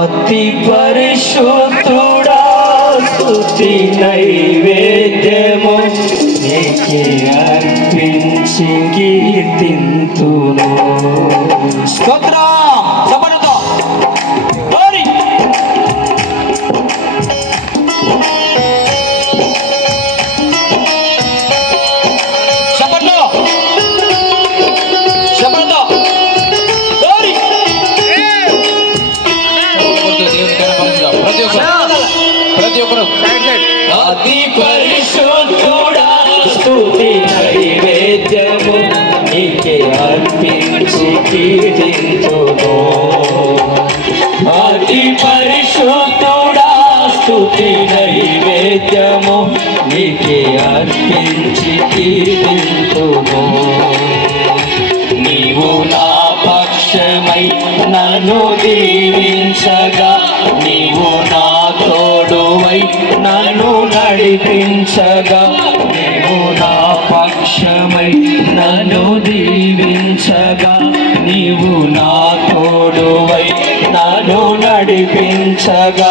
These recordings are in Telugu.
అతి పరిశుద్ధుడా స్తుతి నైవేద్యము నీకే అర్పించి కీర్తింతును అర్పించి అతి పరిశుద్ధుడా స్థుతి నైవేద్యము. నీకే అర్పించి కీర్తింతును నీవు నా పక్షమై నన్ను దీవించగా నీవు నా తోడువై నన్ను నడిపించగా నీవు నా తోడువై నన్ను నడిపించగా.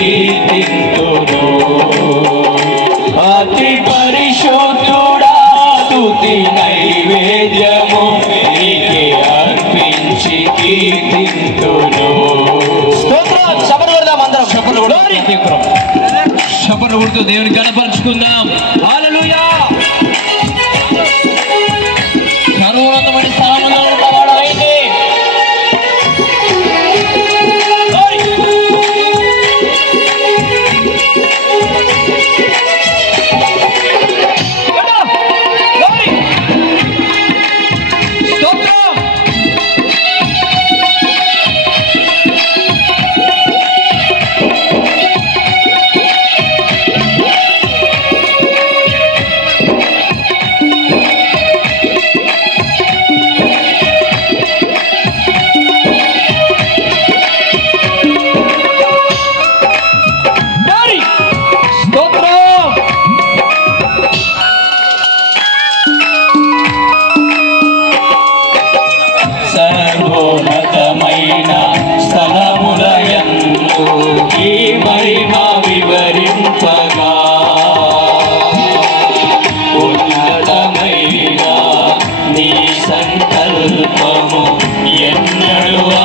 కీర్తింతును అతి పరిశుద్ధుడా స్తుతి నైవేద్యము నీకే అర్పించి కీర్తింతును. స్తోత్రం కొడదాం అందరం. చప్పట్లు కొడుతూ దేవుని கல்பமோ. என்னடுவா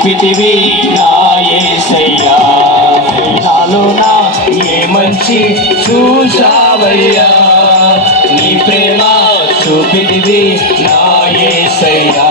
పంపితివి నాయసయ్యా నాలో నా ఏ మంచి చూసావయ్యా నీ ప్రేమ చూపితివి నాయసయ్యా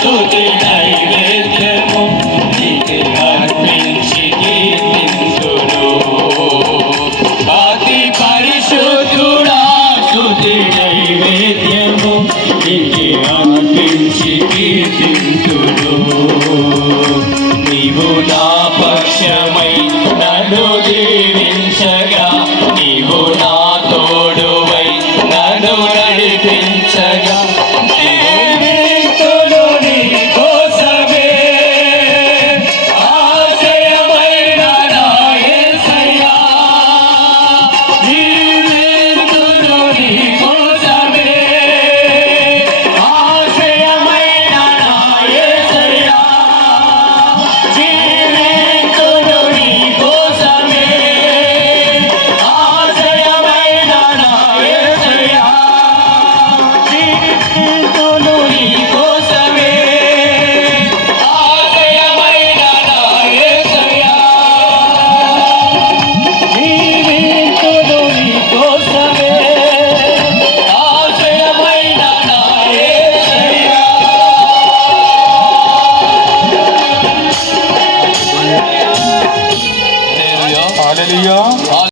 Tudo bem.